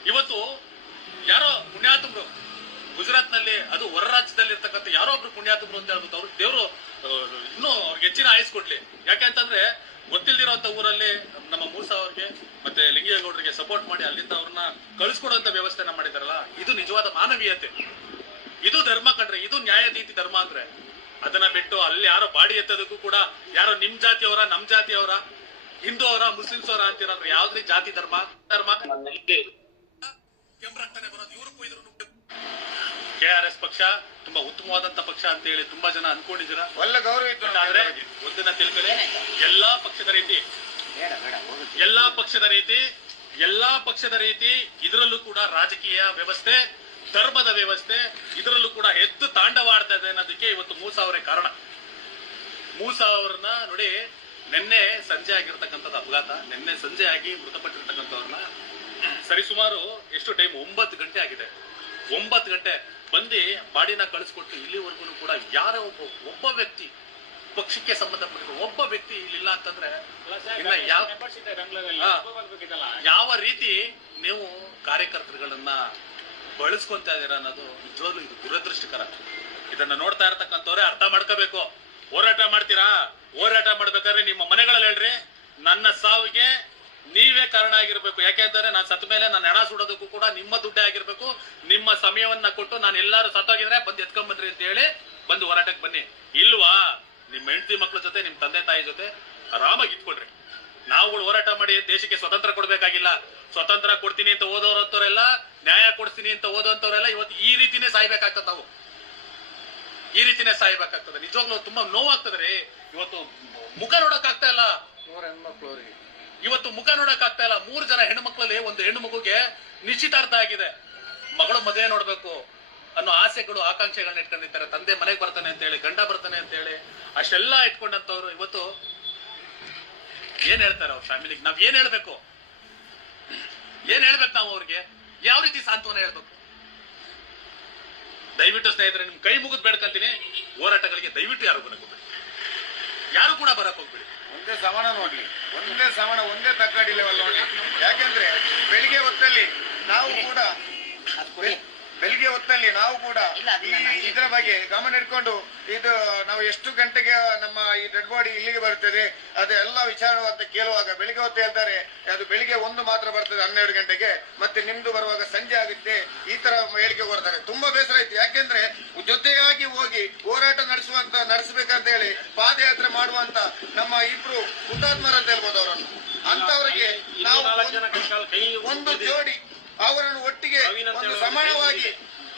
ಇವತ್ತು ಯಾರೋ ಪುಣ್ಯಾತುಮರು. ಗುಜರಾತ್ನಲ್ಲಿ ಅದು ಹೊರ ರಾಜ್ಯದಲ್ಲಿ ಇರ್ತಕ್ಕಂಥ ಯಾರೋ ಒಬ್ರು ಪುಣ್ಯಾತುಮರು ಅಂತ ಹೇಳ್ಬಿಟ್ಟು ಅವ್ರು ದೇವರು ಇನ್ನೂ ಅವ್ರಿಗೆ ಹೆಚ್ಚಿನ ಆಯಸ್ ಕೊಡ್ಲಿ. ಯಾಕೆ ಅಂತಂದ್ರೆ ಗೊತ್ತಿಲ್ದಿರೋಂಥ ಊರಲ್ಲಿ ನಮ್ಮ ಮೂಸ ಅವ್ರಿಗೆ ಮತ್ತೆ ಲಿಂಗೇಗೌಡರಿಗೆ ಸಪೋರ್ಟ್ ಮಾಡಿ ಅಲ್ಲಿಂದ ಅವ್ರನ್ನ ಕಳಿಸ್ಕೊಡುವಂತ ವ್ಯವಸ್ಥೆನ ಮಾಡಿದಾರಲ್ಲ, ಇದು ನಿಜವಾದ ಮಾನವೀಯತೆ. ಇದು ಧರ್ಮ ಕಂಡ್ರೆ, ಇದು ನ್ಯಾಯ ನೀತಿ ಧರ್ಮ ಅಂದ್ರೆ, ಅದನ್ನ ಬಿಟ್ಟು ಅಲ್ಲಿ ಯಾರೋ ಬಾಡಿ ಎತ್ತದಕ್ಕೂ ಕೂಡ ಯಾರೋ ನಿಮ್ ಜಾತಿಯವರ ನಮ್ ಜಾತಿಯವರ ಹಿಂದೂ ಅವರ, ಮುಸ್ಲಿಮ್ಸ್ ಅವರ ಅಂತಿರೋದ್ರೆ ಯಾವ್ದ್ರಿ ಜಾತಿ ಧರ್ಮ? ಧರ್ಮ? ಕೆಂಪ್ರಕ್ತಾನೆ ಬರೋದು ಇವರು ಕೆ ಆರ್ ಎಸ್ ಪಕ್ಷ ತುಂಬಾ ಉತ್ತಮವಾದಂತ ಪಕ್ಷ ಅಂತ ಹೇಳಿ ತುಂಬಾ ಜನ ಅನ್ಕೊಂಡಿದ್ದೀರಾ? ಒಳ್ಳೆ ಗೌರವ ಇತ್ತು ಆದ್ರೆ ಒಂದನ್ನ ತಿಳ್ಕೊಳ್ಳಿ. ಎಲ್ಲಾ ಪಕ್ಷದ ರೀತಿ ಎಲ್ಲಾ ಪಕ್ಷದ ರೀತಿ ಎಲ್ಲಾ ಪಕ್ಷದ ರೀತಿ ಇದರಲ್ಲೂ ಕೂಡ ರಾಜಕೀಯ ವ್ಯವಸ್ಥೆ ಧರ್ಮದ ವ್ಯವಸ್ಥೆ ಇದರಲ್ಲೂ ಕೂಡ ಎದ್ದು ತಾಂಡವಾಡ್ತಾ ಇದೆ ಅನ್ನೋದಕ್ಕೆ ಇವತ್ತು ಮೂಸ ಅವರೇ ಕಾರಣ. ಮೂಸ ಅವ್ರನ್ನ ನೋಡಿ ನಿನ್ನೆ ಸಂಜೆ ಆಗಿರ್ತಕ್ಕಂಥದ್ದು ಅಪಘಾತ ನಿನ್ನೆ ಸಂಜೆ ಆಗಿ ಮೃತಪಟ್ಟಿರ್ತಕ್ಕಂಥವ್ರನ್ನ ಸರಿಸುಮಾರು ಎಷ್ಟು ಟೈಮ್ ಒಂಬತ್ತು ಗಂಟೆ ಆಗಿದೆ. ಒಂಬತ್ತು ಗಂಟೆ. ಬಂದು ಬಾಡಿನ ಕಳಿಸ್ಕೊಟ್ಟು ಇಲ್ಲಿವರೆಗೂ ಕೂಡ ಯಾರೋ ಒಬ್ಬ ಒಬ್ಬ ವ್ಯಕ್ತಿ ಪಕ್ಷಕ್ಕೆ ಸಂಬಂಧಪಟ್ಟಿರೋ ಒಬ್ಬ ವ್ಯಕ್ತಿ ಇಲ್ಲಿಲ್ಲ ಅಂತಂದ್ರೆ ಇನ್ನ. ಯಾವ ರೀತಿ ನೀವು ಕಾರ್ಯಕರ್ತರುಗಳನ್ನ ಬಳಸ್ಕೊಂತ ಇದೀರ ಅನ್ನೋದು ನಿಜವಾಗ್ಲೂ ಇದು ದುರದೃಷ್ಟಕರ. ಇದನ್ನ ನೋಡ್ತಾ ಇರ್ತಕ್ಕಂಥವ್ರೆ ಅರ್ಥ ಮಾಡ್ಕೋಬೇಕು. ಹೋರಾಟ ಮಾಡ್ತೀರಾ? ಹೋರಾಟ ಮಾಡ್ಬೇಕಾದ್ರೆ ನಿಮ್ಮ ಮನೆಗಳಲ್ಲಿ ಹೇಳ್ರಿ ನನ್ನ ಸಾವಿಗೆ ನೀವೇ ಕಾರಣ ಆಗಿರ್ಬೇಕು. ಯಾಕೆಂದ್ರೆ ನಾನು ಸತ್ತ ಮೇಲೆ ನಾನು ಹೆಣ ಸುಡೋದಕ್ಕೂ ಕೂಡ ನಿಮ್ಮ ದುಡ್ಡೇ ಆಗಿರ್ಬೇಕು. ನಿಮ್ಮ ಸಮಯವನ್ನ ಕೊಟ್ಟು ನಾನು ಎಲ್ಲಾರು ಸತ್ತೋಗಿದ್ರೆ ಬಂದು ಎತ್ಕೊಂಡ್ ಬಂದ್ರಿ ಅಂತ ಹೇಳಿ ಬಂದು ಹೋರಾಟಕ್ಕೆ ಬನ್ನಿ. ಇಲ್ವಾ? ನಿಮ್ಮ ಹೆಂಡತಿ ಮಕ್ಳ ಜೊತೆ, ನಿಮ್ಮ ತಂದೆ ತಾಯಿ ಜೊತೆ ಆರಾಮಾಗಿ ಇಟ್ಕೊಳ್ರಿ ನಾವುಗಳು ಹೋರಾಟ ಮಾಡಿ ದೇಶಕ್ಕೆ ಸ್ವತಂತ್ರ ಕೊಡ್ಬೇಕಾಗಿಲ್ಲ. ಸ್ವತಂತ್ರ ಕೊಡ್ತೀನಿ ಅಂತ ಓದೋರಂತವರೆಲ್ಲ ನ್ಯಾಯ ಕೊಡ್ತೀನಿ ಅಂತ ಓದೋಂತವ್ರೆಲ್ಲ ಇವತ್ತು ಈ ರೀತಿನೇ ಸಾಯ್ಬೇಕಾಗ್ತದೆ ನಾವು. ಈ ರೀತಿನೇ ಸಾಯ್ಬೇಕಾಗ್ತದೆ. ನಿಜವಾಗ್ಲೂ ತುಂಬಾ ನೋವಾಗ್ತದೆ ರೀ. ಇವತ್ತು ಮುಖ ನೋಡಕ್ ಆಗ್ತಾ ಇಲ್ಲ ಇವತ್ತು ಮುಖ ನೋಡಕ್ ಆಗ್ತಾ ಇಲ್ಲ. ಮೂರು ಜನ ಹೆಣ್ಣು ಮಕ್ಕಳಲ್ಲಿ ಒಂದು ಹೆಣ್ಣು ಮಗುಗೆ ನಿಶ್ಚಿತಾರ್ಥ ಆಗಿದೆ. ಮಗಳು ಮದುವೆ ನೋಡ್ಬೇಕು ಅನ್ನೋ ಆಸೆಗಳು, ಆಕಾಂಕ್ಷೆಗಳನ್ನ ಇಟ್ಕೊಂಡಿರ್ತಾರೆ. ತಂದೆ ಮನೆಗೆ ಬರ್ತಾನೆ ಅಂತ ಹೇಳಿ ಗಂಡ ಬರ್ತಾನೆ ಅಂತ ಹೇಳಿ ಅಷ್ಟೆಲ್ಲ ಇಟ್ಕೊಂಡಂತವ್ರು ಇವತ್ತು ಏನ್ ಹೇಳ್ತಾರೆ ಅವ್ರ ಫ್ಯಾಮಿಲಿಗೆ ನಾವ್ ಏನ್ ಹೇಳ್ಬೇಕು? ಏನ್ ಹೇಳ್ಬೇಕು ನಾವು ಅವ್ರಿಗೆ? ಯಾವ ರೀತಿ ಸಾಂತ್ವನ ಹೇಳ್ಬೇಕು? ದಯವಿಟ್ಟು ಸ್ನೇಹಿತರೆ, ನಿಮ್ ಕೈ ಮುಗಿದ್ ಬೇಡ್ಕಂತೀನಿ. ಹೋರಾಟಗಳಿಗೆ ದಯವಿಟ್ಟು ಯಾರು ಬರಬೇಕು ಯಾರು ಕೂಡ ಬರಕ್ ಹೋಗ್ಬೇಡಿ. ಒಂದೇ ಸಮಾನ ನೋಡಿ. ಒಂದೇ ಸಮಾನ ಒಂದೇ ತಕ್ಕಡಿ ಲೆವೆಲ್ ನೋಡ್ಲಿ ಯಾಕೆಂದ್ರೆ ಬೆಳಿಗ್ಗೆ ಹೊತ್ತಲ್ಲಿ ನಾವು ಕೂಡ ಬೆಳಿಗ್ಗೆ ಹೊತ್ತಲ್ಲಿ ನಾವು ಕೂಡ ಇದರ ಬಗ್ಗೆ ಗಮನ ಇಟ್ಕೊಂಡು ಇದು ನಾವು ಎಷ್ಟು ಗಂಟೆಗೆ ನಮ್ಮ ಈ ಡೆಡ್ ಬಾಡಿ ಇಲ್ಲಿಗೆ ಬರ್ತದೆ ಅದು ಎಲ್ಲ ವಿಚಾರ ಅಂತ ಕೇಳುವಾಗ ಬೆಳಿಗ್ಗೆ ಹೊತ್ತು ಹೇಳ್ತಾರೆ ಅದು ಬೆಳಿಗ್ಗೆ ಒಂದು ಮಾತ್ರ ಬರ್ತದೆ ಹನ್ನೆರಡು ಗಂಟೆಗೆ. ಮತ್ತೆ ನಿಮ್ದು ಬರುವಾಗ ಸಂಜೆ ಆಗುತ್ತೆ ಈ ತರ ಹೇಳಿಕೆ ಕೊಡ್ತಾರೆ. ತುಂಬಾ ಬೇಸರ ಆಯ್ತು. ಯಾಕೆಂದ್ರೆ ಜೊತೆಯಾಗಿ ಹೋಗಿ ಹೋರಾಟ ನಡೆಸುವಂತ ನಡೆಸಬೇಕಂತ ಹೇಳಿ ಪಾದಯಾತ್ರೆ ಮಾಡುವಂತ ನಮ್ಮ ಇಬ್ರು ಹುತಾತ್ಮರಂತ ಹೇಳ್ಬೋದು ಅವರನ್ನು. ಅಂತವರಿಗೆ ನಾವು ನಾಲ್ಕು ಜನ ಕೈ ಕೈ ಒಂದು ಜೋಡಿ ಅವರನ್ನು ಒಟ್ಟಿಗೆ ಒಂದು ಸಮಾನವಾಗಿ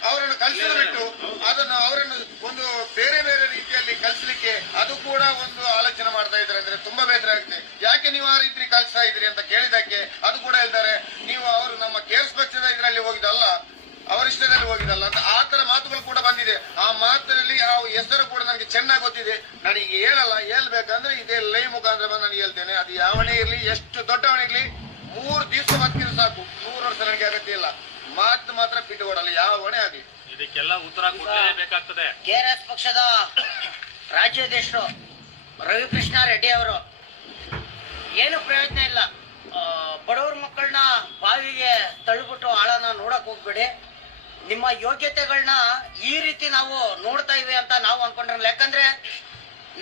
ಅವರನ್ನು ಕಲಿಸಲು ಬಿಟ್ಟು ಅದನ್ನು ಅವರನ್ನು ಒಂದು ಬೇರೆ ಬೇರೆ ರೀತಿಯಲ್ಲಿ ಕಲಿಸಲಿಕ್ಕೆ ಅದು ಕೂಡ ಒಂದು ಆಲೋಚನೆ ಮಾಡ್ತಾ ಇದ್ದಾರೆ ಅಂದ್ರೆ ತುಂಬಾ ಬೇಸರ ಆಗುತ್ತೆ. ಯಾಕೆ ನೀವು ಆ ರೀತಿ ಕಲಿಸ್ತಾ ಇದ್ರಿ ಅಂತ ಕೇಳಿದಕ್ಕೆ ಅದು ಕೂಡ ಹೇಳ್ತಾರೆ ನೀವು ಅವರು ನಮ್ಮ ಕೇರ್ಸ್ ಪಕ್ಷದ ಇದರಲ್ಲಿ ಹೋಗಿದಲ್ಲ ಅವರಿಷ್ಟದಲ್ಲಿ ಹೋಗಿದಲ್ಲ ಅಂತ ಆ ತರ ಮಾತುಗಳು ಕೂಡ ಬಂದಿದೆ. ಆ ಮಾತಿನಲ್ಲಿ ಆ ಹೆಸರು ಕೂಡ ನನಗೆ ಚೆನ್ನಾಗಿ ಗೊತ್ತಿದೆ. ನನಗೆ ಹೇಳಲ್ಲ ಹೇಳ್ಬೇಕಂದ್ರೆ ಇದೇ ಲೈ ಮುಖಾಂತರ ನಾನು ಹೇಳ್ತೇನೆ. ಅದು ಯಾವನೇ ಇರ್ಲಿ ಎಷ್ಟು ದೊಡ್ಡವನೇ ಇರ್ಲಿ ಮೂರು ದಿವಸ ಬರ್ತೀರ ಸಾಕು. ಅಗತ್ಯ ಇಲ್ಲ. ಮಾತು ಮಾತ್ರ ಬಿಟ್ಟು ಕೊಡಲ್ಲ ಯಾವ ಹೊಣೆ ಆಗಲಿ. ಇದಕ್ಕೆಲ್ಲ ಉತ್ತರ ಕೊಡಲೇಬೇಕಾಗ್ತದೆ ಕೆಆರ್ಎಸ್ ಪಕ್ಷದ ರಾಜ್ಯಾಧ್ಯಕ್ಷರು ರವಿಕೃಷ್ಣ ರೆಡ್ಡಿ ಅವರು ಏನು ಪ್ರಯೋಜನ ಇಲ್ಲ. ಬಡವ್ರ ಮಕ್ಕಳನ್ನ ಬಾವಿಗೆ ತಳ್ಳಿಬಿಟ್ಟು ಆಳನ ನೋಡಕ್ ಹೋಗ್ಬೇಡಿ. ನಿಮ್ಮ ಯೋಗ್ಯತೆಗಳನ್ನ ಈ ರೀತಿ ನಾವು ನೋಡ್ತಾ ಇವೆ ಅಂತ ನಾವು ಅನ್ಕೊಂಡ್ರಲ್ಲ. ಯಾಕಂದ್ರೆ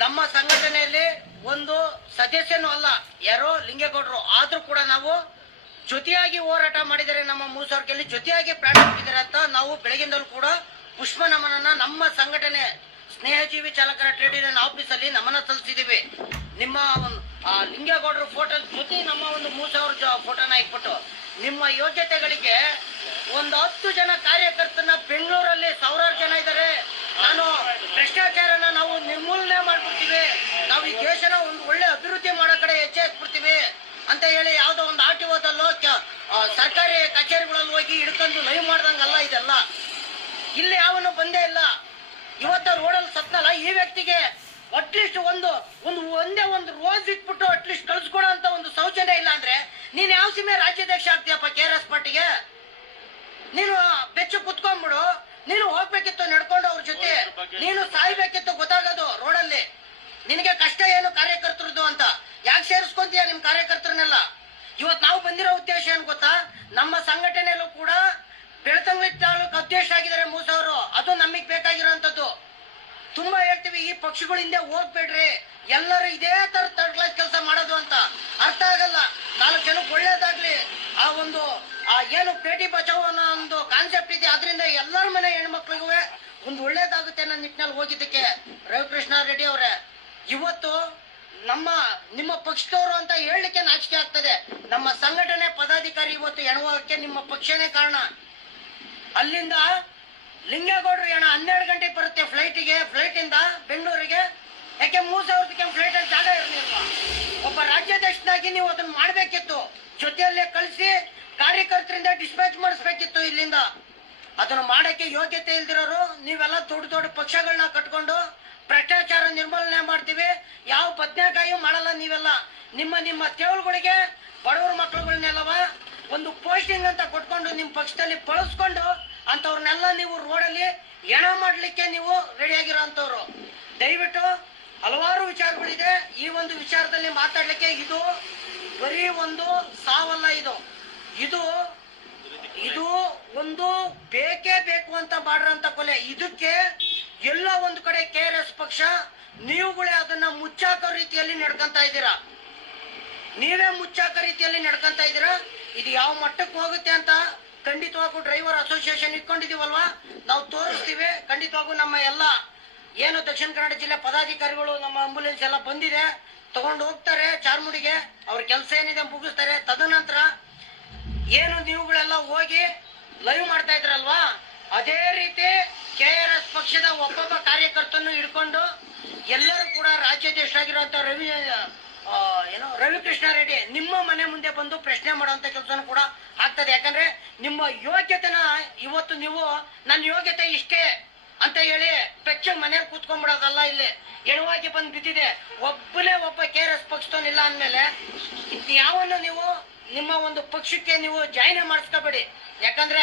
ನಮ್ಮ ಸಂಘಟನೆಯಲ್ಲಿ ಒಂದು ಸದಸ್ಯನೂ ಅಲ್ಲ ಯಾರೋ ಲಿಂಗೇಗೌಡರು. ಆದ್ರೂ ಕೂಡ ನಾವು ಜೊತೆಯಾಗಿ ಹೋರಾಟ ಮಾಡಿದರೆ ನಮ್ಮ ಮೂಸರ್ಕೆಯಲ್ಲಿ ಜೊತೆಯಾಗಿ ಪ್ರಾಣ ಬಿಟ್ಟಿದ್ದಾರೆ ಅಂತ ನಾವು ಬೆಳಗಿಂದಲೂ ಕೂಡ ಪುಷ್ಪ ನಮನನ್ನ ನಮ್ಮ ಸಂಘಟನೆ ಸ್ನೇಹಜೀವಿ ಚಾಲಕರ ಟ್ರೇಡ್ ಯೂನಿಯನ್ ಆಫೀಸ್ ಅಲ್ಲಿ ನಮನ ಸಲ್ಲಿಸಿದೀವಿ ನಿಮ್ಮ ಲಿಂಗೇಗೌಡರ ಫೋಟೋ ಜೊತೆ ನಮ್ಮ ಒಂದು ಮೂಸವ್ರ ಫೋಟೋನ ಇಟ್ಬಿಟ್ಟು ನಿಮ್ಮ ಯೋಗ್ಯತೆಗಳಿಗೆ ಒಂದು ಹತ್ತು ಜನ ಕಾರ್ಯಕರ್ತನ ಬೆಂಗಳೂರಲ್ಲಿ ಸಾವಿರಾರು ಜನ ಇದ್ದಾರೆ. ನಾನು ಭ್ರಷ್ಟಾಚಾರನ ನಾವು ನಿರ್ಮೂಲನೆ ಮಾಡ್ಬಿಡ್ತೀವಿ. ನಾವು ಈ ದೇಶನ ಒಂದು ಒಳ್ಳೆ ಅಭಿವೃದ್ಧಿ ಮಾಡೋ ಕಡೆ ಹೆಜ್ಜೆ ಹಾಕ್ಬಿಡ್ತೀವಿ ಅಂತ ಹೇಳಿ ಯಾವುದೋ ಒಂದು ಆರ್ ಟಿ ಓದಲ್ಲೋ ಸರ್ಕಾರಿ ಕಚೇರಿಗಳಲ್ಲಿ ಹೋಗಿ ಹಿಡ್ಕೊಂಡು ಲೈವ್ ಮಾಡ್ದಂಗಲ್ಲ ಇದೆಲ್ಲ. ಇಲ್ಲಿ ಯಾವನು ಬಂದೇ ಇಲ್ಲ. ಇವತ್ತ ರೋಡಲ್ಲಿ ಸತ್ತಲ್ಲ ಈ ವ್ಯಕ್ತಿಗೆ ಅಟ್ಲೀಸ್ಟ್ ಒಂದು ಒಂದು ಒಂದೇ ಒಂದು ರೋಸ್ ಇಟ್ಬಿಟ್ಟು ಅಟ್ಲೀಸ್ಟ್ ಕಳ್ಸ್ಕೊಡೋ ಅಂತ ಒಂದು ಸೌಚನೆ ಇಲ್ಲ ಅಂದ್ರೆ ನೀನ್ ಯಾವ ಸೀಮೆ ರಾಜ್ಯಾಧ್ಯಕ್ಷ ಆಗ್ತೀಯಪ್ಪ ಕೆ ಆರ್ ಎಸ್ ಪಾರ್ಟಿಗೆ ನೀನು ಬೆಚ್ಚು ಕುತ್ಕೊಂಡ್ಬಿಡು. ನೀನು ಹೋಗ್ಬೇಕಿತ್ತು ನಡ್ಕೊಂಡು ಅವ್ರ ಜೊತೆ. ನೀನು ಸಾಯ್ಬೇಕಿತ್ತು ಗೊತ್ತಾಗೋದು ರೋಡಲ್ಲಿ. ನಿನಗೆ ಕಷ್ಟ ಏನು ಕಾರ್ಯಕರ್ತರದ್ದು ಅಂತ. ಯಾಕೆ ಸೇರಿಸ್ಕೊಂತೀಯ ನಿಮ್ ಕಾರ್ಯಕರ್ತರನ್ನೆಲ್ಲ? ಇವತ್ ನಾವು ಬಂದಿರೋ ಉದ್ದೇಶ ಏನ್ ಗೊತ್ತಾ? ನಮ್ಮ ಸಂಘಟನೆಯಲ್ಲೂ ಕೂಡ ಬೆಳತಂಗಿ ತಾಲೂಕು ಅಧ್ಯಕ್ಷ ಆಗಿದ್ದಾರೆ ಮೂಸವರು ಅದು ನಮಗ್ ಬೇಕಾಗಿರೋಂಥದ್ದು. ತುಂಬಾ ಹೇಳ್ತೀವಿ, ಈ ಪಕ್ಷಗಳ ಹಿಂದೆ ಹೋಗ್ಬೇಡ್ರಿ. ಎಲ್ಲರೂ ಇದೇ ತರ ಥರ್ಡ್ ಕ್ಲಾಸ್ ಕೆಲಸ ಮಾಡೋದು ಅಂತ. ಅರ್ಥ ಆಗಲ್ಲ. ನಾಲ್ಕು ಜನಕ್ಕೆ ಒಳ್ಳೇದಾಗ್ಲಿ. ಆ ಒಂದು, ಆ ಏನು ಪೇಟಿ ಬಚಾವ್ ಅನ್ನೋ ಒಂದು ಕಾನ್ಸೆಪ್ಟ್ ಇದೆ. ಅದರಿಂದ ಎಲ್ಲರ ಮನೆ ಹೆಣ್ಮಕ್ಳಿಗೂ ಒಂದು ಒಳ್ಳೇದಾಗುತ್ತೆ ಅನ್ನೋ ನಿಟ್ಟಿನಲ್ಲಿ ಹೋಗಿದ್ದಕ್ಕೆ ರವಿಕೃಷ್ಣ ರೆಡ್ಡಿ ಅವರೇ. ಇವತ್ತು ನಮ್ಮ, ನಿಮ್ಮ ಪಕ್ಷದವರು ಅಂತ ಹೇಳಲಿಕ್ಕೆ ನಾಚಿಕೆ ಆಗ್ತದೆ. ನಮ್ಮ ಸಂಘಟನೆ ಪದಾಧಿಕಾರಿ ಇವತ್ತು ಎಣುವಕ್ಕೆ ನಿಮ್ಮ ಪಕ್ಷನೇ ಕಾರಣ. ಅಲ್ಲಿಂದ ಲಿಂಗೇಗೌಡರು ಏನ ಹನ್ನೆರಡು ಗಂಟೆಗೆ ಬರುತ್ತೆ ಫ್ಲೈಟಿಗೆ ಫ್ಲೈಟ್ ಇಂದ ಬೆಂಗಳೂರಿಗೆ. ಯಾಕೆ ಮೂರ್ ಸಾವಿರದಕ್ಕೆ ಫ್ಲೈಟ್ ಅಲ್ಲಿ ಜಾಗ ಇರಲಿಲ್ಲ ಒಬ್ಬ ರಾಜ್ಯಾಧ್ಯಕ್ಷನಾಗಿ ನೀವು ಅದನ್ನ ಮಾಡಬೇಕಿತ್ತು. ಜೊತೆಯಲ್ಲೇ ಕಳಿಸಿ ಕಾರ್ಯಕರ್ತರಿಂದ ಡಿಸ್ಪ್ಯಾಚ್ ಮಾಡಿಸ್ಬೇಕಿತ್ತು ಇಲ್ಲಿಂದ. ಅದನ್ನು ಮಾಡಕ್ಕೆ ಯೋಗ್ಯತೆ ಇಲ್ದಿರೋರು ನೀವೆಲ್ಲ ದೊಡ್ಡ ದೊಡ್ಡ ಪಕ್ಷಗಳನ್ನ ಕಟ್ಕೊಂಡು ಭ್ರಷ್ಟಾಚಾರ ನಿರ್ಮೂಲನೆ ಮಾಡ್ತೀವಿ, ಯಾವ ಬದ್ನೆಕಾಯಿಯೂ ಮಾಡಲ್ಲ ನೀವೆಲ್ಲ. ನಿಮ್ಮ ನಿಮ್ಮ ತೇವಳುಗಳಿಗೆ ಬಡವರ ಮಕ್ಕಳುಗಳನ್ನೆಲ್ಲವ ಒಂದು ಪೋಸ್ಟಿಂಗ್ ಅಂತ ಕೊಟ್ಕೊಂಡು ನಿಮ್ಮ ಪಕ್ಷದಲ್ಲಿ ಬಳಸ್ಕೊಂಡು ಅಂಥವ್ರನ್ನೆಲ್ಲ ನೀವು ರೋಡಲ್ಲಿ ಎಣ ಮಾಡ್ಲಿಕ್ಕೆ ನೀವು ರೆಡಿಯಾಗಿರೋ ಆಗಿರೋಂಥವ್ರು. ದಯವಿಟ್ಟು ಹಲವಾರು ವಿಚಾರಗಳಿದೆ. ಈ ಒಂದು ವಿಚಾರದಲ್ಲಿ ಮಾತಾಡಲಿಕ್ಕೆ ಇದು ಬರೀ ಒಂದು ಸಾವಲ್ಲ ಇದು. ಇದು ಇದು ಒಂದು ಬೇಕೇ ಬೇಕು ಅಂತ ಮಾಡಿರೋಂಥ ಕೊಲೆ. ಇದಕ್ಕೆ ಎಲ್ಲ ಒಂದು ಕಡೆ ಕೆ ಆರ್ ಎಸ್ ಪಕ್ಷ, ನೀವುಗಳೇ ಅದನ್ನ ಮುಚ್ಚಾಕೋ ರೀತಿಯಲ್ಲಿ ನಡ್ಕೊಂತ ಇದ್ದೀರಾ? ನೀವೇ ಮುಚ್ಚಾಕ ರೀತಿಯಲ್ಲಿ ನಡ್ಕೊಂತ ಇದ್ದೀರಾ? ಇದು ಯಾವ ಮಟ್ಟಕ್ಕೆ ಹೋಗುತ್ತೆ ಅಂತ ಖಂಡಿತವಾಗೂ ಡ್ರೈವರ್ ಅಸೋಸಿಯೇಷನ್ ಇಟ್ಕೊಂಡಿದೀವಲ್ವಾ ನಾವು ತೋರಿಸ್ತೀವಿ. ಖಂಡಿತವಾಗೂ ನಮ್ಮ ಎಲ್ಲ, ಏನು ದಕ್ಷಿಣ ಕನ್ನಡ ಜಿಲ್ಲೆ ಪದಾಧಿಕಾರಿಗಳು, ನಮ್ಮ ಆಂಬುಲೆನ್ಸ್ ಎಲ್ಲ ಬಂದಿದೆ. ತಗೊಂಡು ಹೋಗ್ತಾರೆ ಚಾರ್ಮುಡಿಗೆ. ಅವ್ರ ಕೆಲಸ ಏನಿದೆ ಮುಗಿಸ್ತಾರೆ. ತದನಂತರ ಏನು ನೀವುಗಳೆಲ್ಲ ಹೋಗಿ ಲೈವ್ ಮಾಡ್ತಾ ಇದ್ರಲ್ವಾ? ಅದೇ ರೀತಿ ಕೆ ಆರ್ ಎಸ್ ಪಕ್ಷದ ಒಬ್ಬೊಬ್ಬ ಕಾರ್ಯಕರ್ತನ ಹಿಡ್ಕೊಂಡು ಎಲ್ಲರೂ ಕೂಡ ರಾಜ್ಯಾಧ್ಯಕ್ಷರಾಗಿರುವಂತ ರವಿ ಏನೋ ಏನು ರವಿಕೃಷ್ಣ ರೆಡ್ಡಿ ನಿಮ್ಮ ಮನೆ ಮುಂದೆ ಬಂದು ಪ್ರಶ್ನೆ ಮಾಡುವಂತ ಕೆಲಸನೂ ಕೂಡ ಆಗ್ತದೆ. ಯಾಕಂದ್ರೆ ನಿಮ್ಮ ಯೋಗ್ಯತೆನ ಇವತ್ತು ನೀವು, ನನ್ನ ಯೋಗ್ಯತೆ ಇಷ್ಟೇ ಅಂತ ಹೇಳಿ ಪೆಚ್ಚ ಮನೇಲಿ ಕೂತ್ಕೊಂಡ್ಬಿಡೋದಲ್ಲ ಇಲ್ಲಿ. ಎಣವಾಗಿ ಬಂದು ಬಿದ್ದಿದೆ. ಒಬ್ಬನೇ ಒಬ್ಬ ಕೆ ಆರ್ ಎಸ್ ಪಕ್ಷದವನಿಲ್ಲ ಅಂದಮೇಲೆ ಯಾವನ್ನು ನೀವು ನಿಮ್ಮ ಒಂದು ಪಕ್ಷಕ್ಕೆ ನೀವು ಜಾಯಿನ್ ಮಾಡಿಸ್ಕೋಬೇಡಿ. ಯಾಕಂದ್ರೆ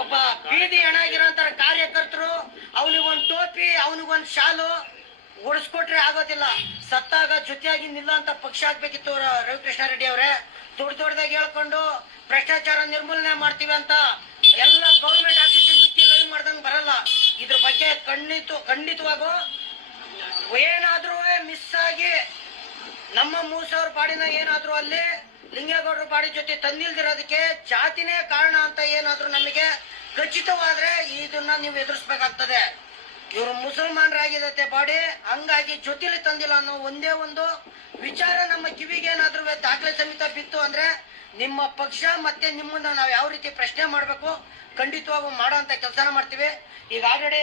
ಒಬ್ಬ ಬೀದಿ ಹೆಣಾಗಿರೋಂತ ಕಾರ್ಯಕರ್ತರು ಅವನಿಗೊಂದು ಟೋಪಿ ಅವನಿಗೊಂದು ಶಾಲು ಓಡಿಸ್ಕೊಟ್ರೆ ಆಗೋದಿಲ್ಲ. ಸತ್ತಾಗ ಜೊತೆಯಾಗಿ ನಿಲ್ಲಂತ ಪಕ್ಷ ಆಗ್ಬೇಕಿತ್ತು ರವಿಕೃಷ್ಣ ರೆಡ್ಡಿ ಅವರೇ. ದೊಡ್ಡ ದೊಡ್ಡದಾಗಿ ಹೇಳ್ಕೊಂಡು ಭ್ರಷ್ಟಾಚಾರ ನಿರ್ಮೂಲನೆ ಮಾಡ್ತೀವಿ ಅಂತ ಎಲ್ಲ ಗೌರ್ಮೆಂಟ್ ಆಫೀಸ್ ಲೈವ್ ಮಾಡ್ದಂಗೆ ಬರಲ್ಲ. ಇದ್ರ ಬಗ್ಗೆ ಖಂಡಿತ, ಖಂಡಿತವಾಗೂ ಏನಾದ್ರೂ ಮಿಸ್ ಆಗಿ ನಮ್ಮ ಸಾವಿರ ಪಾಡಿನ ಏನಾದ್ರೂ ಅಲ್ಲಿ ಲಿಂಗೇಗೌಡರ ಬಾಡಿ ಜೊತೆ ತಂದಿಲ್ದಿರೋದಕ್ಕೆ ಜಾತಿನೇ ಕಾರಣ ಅಂತ ಏನಾದ್ರೂ ನಮಗೆ ಖಚಿತವಾದ್ರೆ ಇದನ್ನ ನೀವು ಎದುರಿಸ್ಬೇಕಾಗ್ತದೆ. ಇವರು ಮುಸಲ್ಮಾನರಾಗಿದತೆ ಬಾಡಿ, ಹಂಗಾಗಿ ಜೊತೆಲಿ ತಂದಿಲ್ಲ ಅನ್ನೋ ಒಂದೇ ಒಂದು ವಿಚಾರ ನಮ್ಮ ಕಿವಿಗೆ ಏನಾದ್ರೂ ದಾಖಲೆ ಸಮೇತ ಬಿತ್ತು ಅಂದ್ರೆ ನಿಮ್ಮ ಪಕ್ಷ ಮತ್ತೆ ನಿಮ್ಮನ್ನ ನಾವು ಯಾವ ರೀತಿ ಪ್ರಶ್ನೆ ಮಾಡಬೇಕು, ಖಂಡಿತವಾಗೂ ಮಾಡೋ ಅಂತ ಕೆಲಸನ ಮಾಡ್ತೀವಿ. ಈಗ ಆಲ್ರೆಡಿ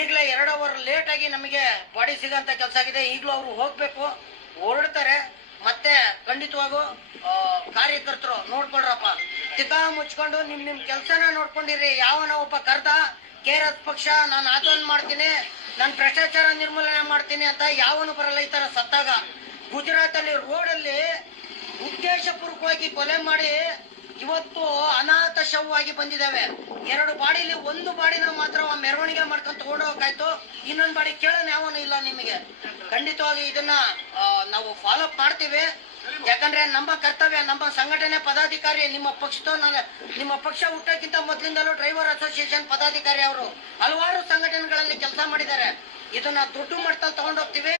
ಈಗಲೇ ಎರಡು ಅವರ್ ಲೇಟ್ ಆಗಿ ನಮಗೆ ಬಾಡಿ ಸಿಗೋಂತ ಕೆಲಸ ಆಗಿದೆ. ಈಗಲೂ ಅವರು ಹೋಗ್ಬೇಕು, ಹೊರಡ್ತಾರೆ. ಮತ್ತೆ ಖಂಡಿತವಾಗೂ ಕಾರ್ಯಕರ್ತರು ನೋಡ್ಕೊಳ್ರಪ್ಪ. ತಿಕಾ ಮುಚ್ಕೊಂಡು ನಿಮ್ ನಿಮ್ ಕೆಲ್ಸನ ನೋಡ್ಕೊಂಡಿರಿ. ಯಾವನ ಒಬ್ಬ ಕರ್ದ, ಕೆ ಆರ್ ಎಸ್ ಪಕ್ಷ, ನಾನು ಆಂದೋಲನ ಮಾಡ್ತೀನಿ, ನಾನು ಭ್ರಷ್ಟಾಚಾರ ನಿರ್ಮೂಲನೆ ಮಾಡ್ತೀನಿ ಅಂತ ಯಾವನು ಬರಲ್ಲ ಈ ತರ ಸತ್ತಾಗ. ಗುಜರಾತ್ ಅಲ್ಲಿ ರೋಡಲ್ಲಿ ಉದ್ದೇಶಪೂರ್ವಕವಾಗಿ ಕೊಲೆ ಮಾಡಿ ಇವತ್ತು ಅನಾಥ ಶವವಾಗಿ ಬಂದಿದ್ದಾವೆ. ಎರಡು ಬಾಡಿಲಿ ಒಂದು ಬಾಡಿನ ಮಾತ್ರ ಮೆರವಣಿಗೆ ಮಾಡ್ಕೊಂಡು ತಗೊಂಡು ಹೋಗಾಯ್ತು ಇನ್ನೊಂದು ಬಾಡಿ ಕೇಳೋಣ ಯಾವನು ಇಲ್ಲ ನಿಮಗೆ. ಖಂಡಿತವಾಗಿ ಇದನ್ನ ನಾವು ಫಾಲೋ ಅಪ್ ಮಾಡ್ತೀವಿ. ಯಾಕಂದ್ರೆ ನಮ್ಮ ಕರ್ತವ್ಯ, ನಮ್ಮ ಸಂಘಟನೆ ಪದಾಧಿಕಾರಿ, ನಿಮ್ಮ ಪಕ್ಷದ ನಾನು- ನಿಮ್ಮ ಪಕ್ಷ ಹುಟ್ಟಕ್ಕಿಂತ ಮೊದಲಿಂದಲೂ ಡ್ರೈವರ್ ಅಸೋಸಿಯೇಷನ್ ಪದಾಧಿಕಾರಿ ಅವರು ಹಲವಾರು ಸಂಘಟನೆಗಳಲ್ಲಿ ಕೆಲಸ ಮಾಡಿದ್ದಾರೆ. ಇದನ್ನ ದುಡ್ಡು ಮಟ್ಟದಲ್ಲಿ ತಗೊಂಡೋಗ್ತೀವಿ